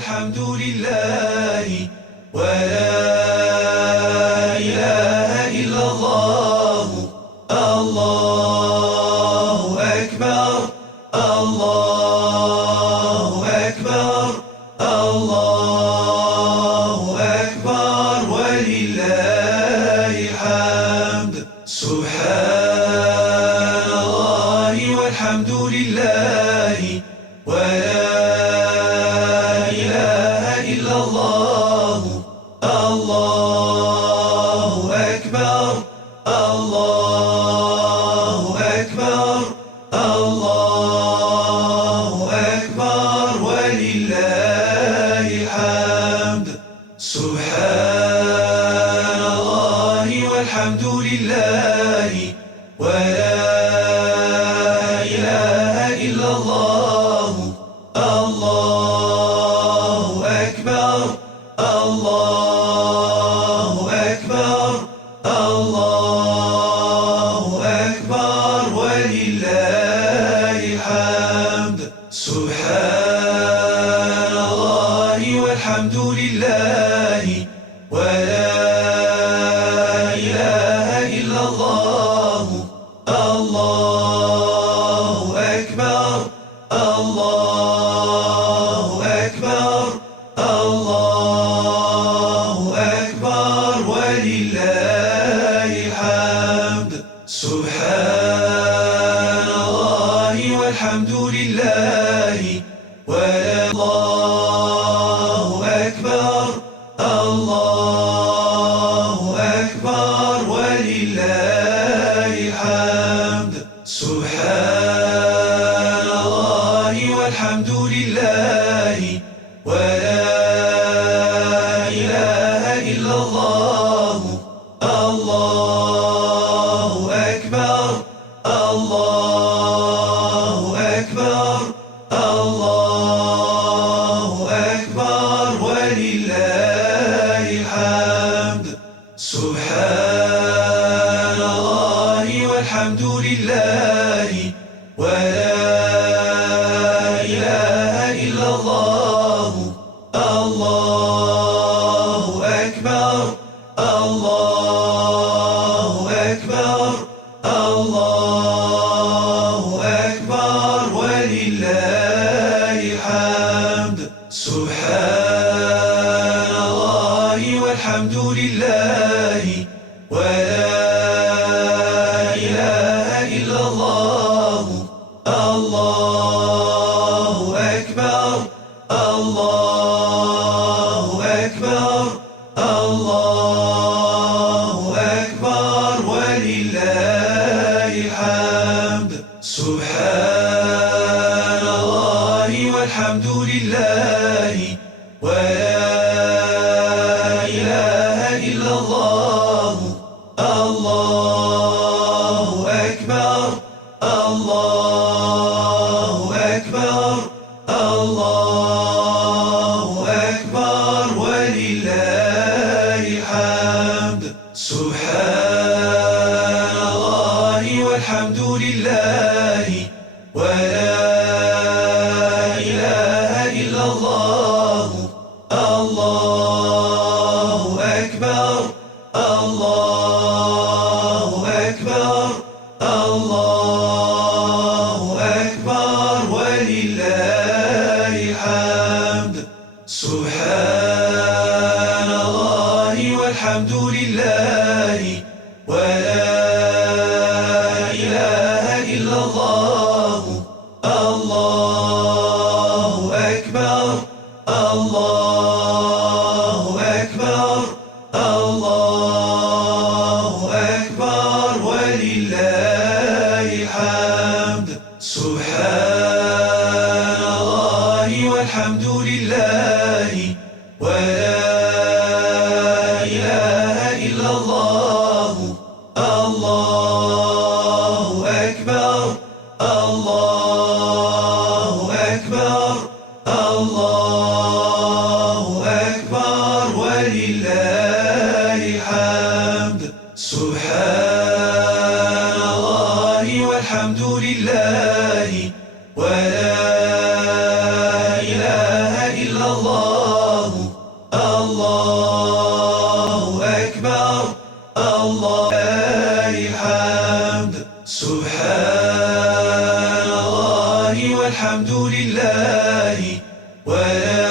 والحمد لله ولا إله إلا الله. الله أكبر الله أكبر الله أكبر ولله الحمد. سبحان الله والحمد لله ولا إله إلا الله. الله أكبر الله أكبر الله أكبر ولله الحمد. سبحان الله والحمد لله ولا إله إلا الله. الله أكبر الله أكبر الله أكبر ولله الحمد. سبحان الله والحمد لله ولا إله إلا الله. الله أكبر الله أكبر الله أكبر ولله الحمد. سبحان الله والحمد لله ولا الله أكبر الله أكبر ولله الحمد. سبحان الله والحمد لله ولا إله إلا الله. الله أكبر الله أكبر الله أكبر ولله الحمد. سبحان الله والحمد لله ولا إله إلا الله. الله أكبر الله أكبر الله أكبر ولله الحمد. سبحان الله والحمد لله ولا إله إلا الله. الله أكبر الله أكبر الله أكبر ولله الحمد. سبحان الله والحمد لله ولا إله إلا الله. الله أكبر الله أكبر الله أكبر ولله الحمد. سبحان الله والحمد لله ولا إله إلا الله. الله أكبر الله أكبر الله أكبر ولله الحمد. سبحان الله والحمد لله ولا إله إلا الله. الله أكبر الله أكبر الله أكبر ولله الحمد. سبحان الله والحمد لله ولا إله إلا الله. الله أكبر الله أكبر الله أكبر ولله الحمد. سبحان الله والحمد لله ولا إله إلا الله. ولا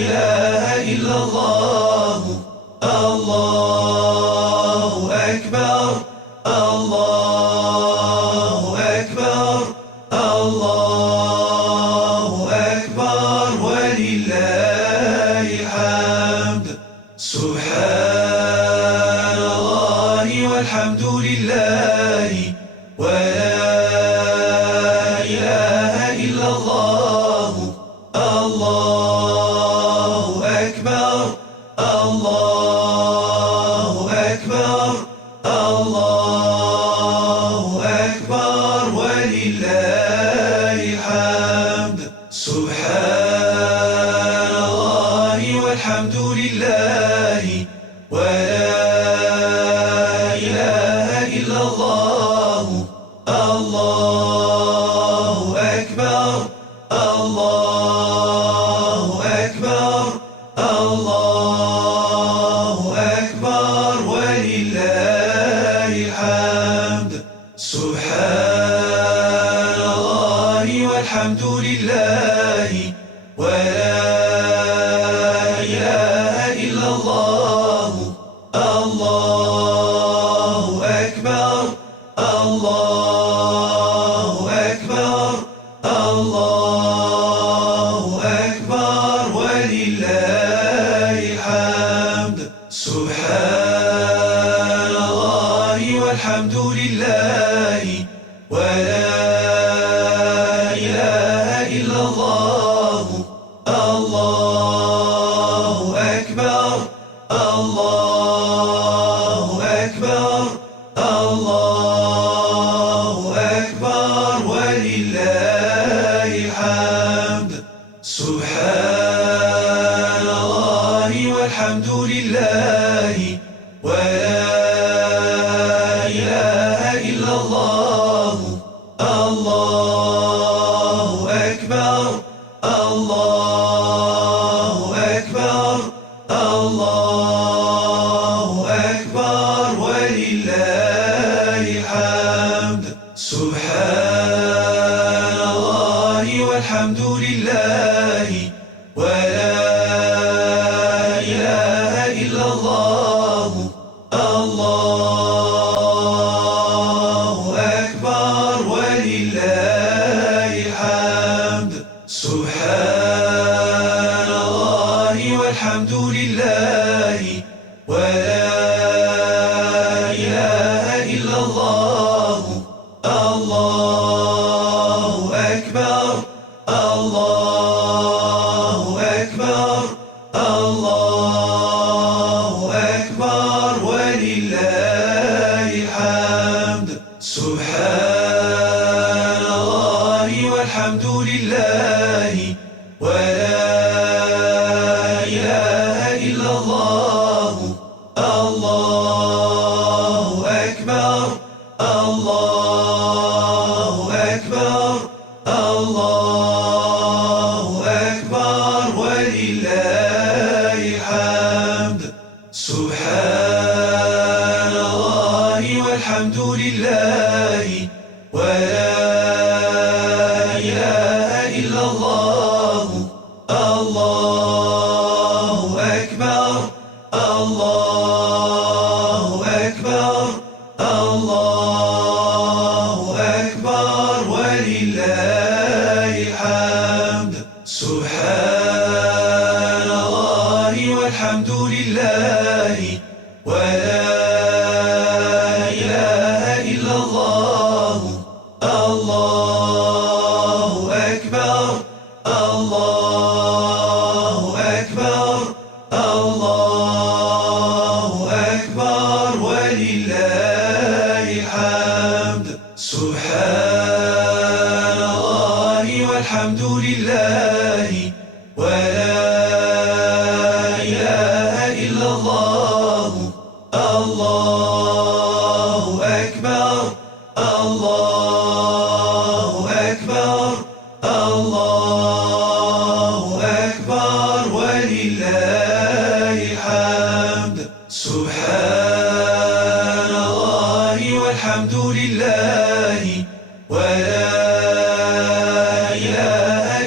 إله إلا الله. الله أكبر الله أكبر الله أكبر ولله الحمد. سبحان الله والحمد لله ولا إله إلا الله. الله أكبر الله أكبر الله أكبر ولله الحمد. سبحان الله والحمد لله ولا إله إلا الله. الله أكبر الله أكبر الله أكبر ولله الحمد. سبحان الله والحمد لله ولا إله إلا الله. الله أكبر الله أكبر الله أكبر ولله الحمد. سبحان الله والحمد لله ولا إله إلا الله. الله أكبر الله أكبر الله أكبر ولله الحمد. سبحان الله والحمد لله ولا إله إلا الله. الله أكبر الله أكبر الله أكبر ولله الحمد. سبحان الله والحمد لله ولا إله إلا الله. الله أكبر ولله الحمد. سبحان الله والحمد لله ولا إله إلا الله. الله أكبر الله أكبر الله أكبر ولله الحمد. سبحان الله والحمد لله ولا إله إلا الله. الله أكبر الله أكبر الله أكبر ولله الحمد. سبحان الله والحمد لله ولا إله إلا الله. الله أكبر الله أكبر الله أكبر ولله الحمد. سبحان الله والحمد لله ولا إله إلا الله. الله أكبر الله أكبر الله أكبر ولله الحمد. سبحان الله والحمد لله ولا إله إلا الله. الله أكبر الله أكبر الله أكبر ولله الحمد. سبحان الله والحمد لله ولا إله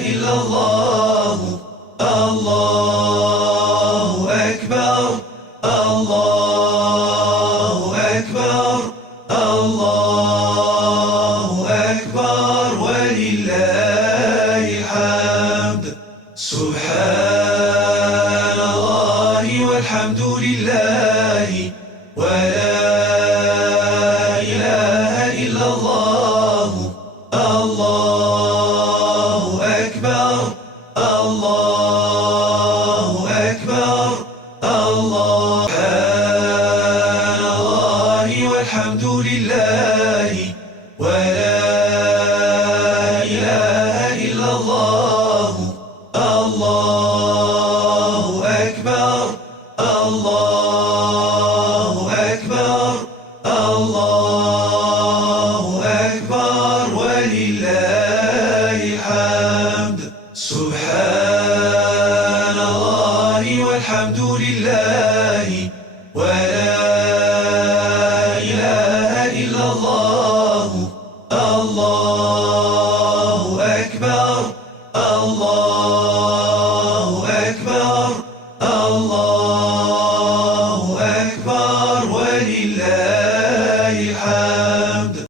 سبحان الله والحمد لله ولا إله إلا الله. الله أكبر الله أكبر الله. سبحان الله والحمد لله ولا إله إلا الله. الله أكبر الله أكبر الله أكبر ولله الحمد. سبحان الله والحمد لله ولا إله إلا الله. الله أكبر الله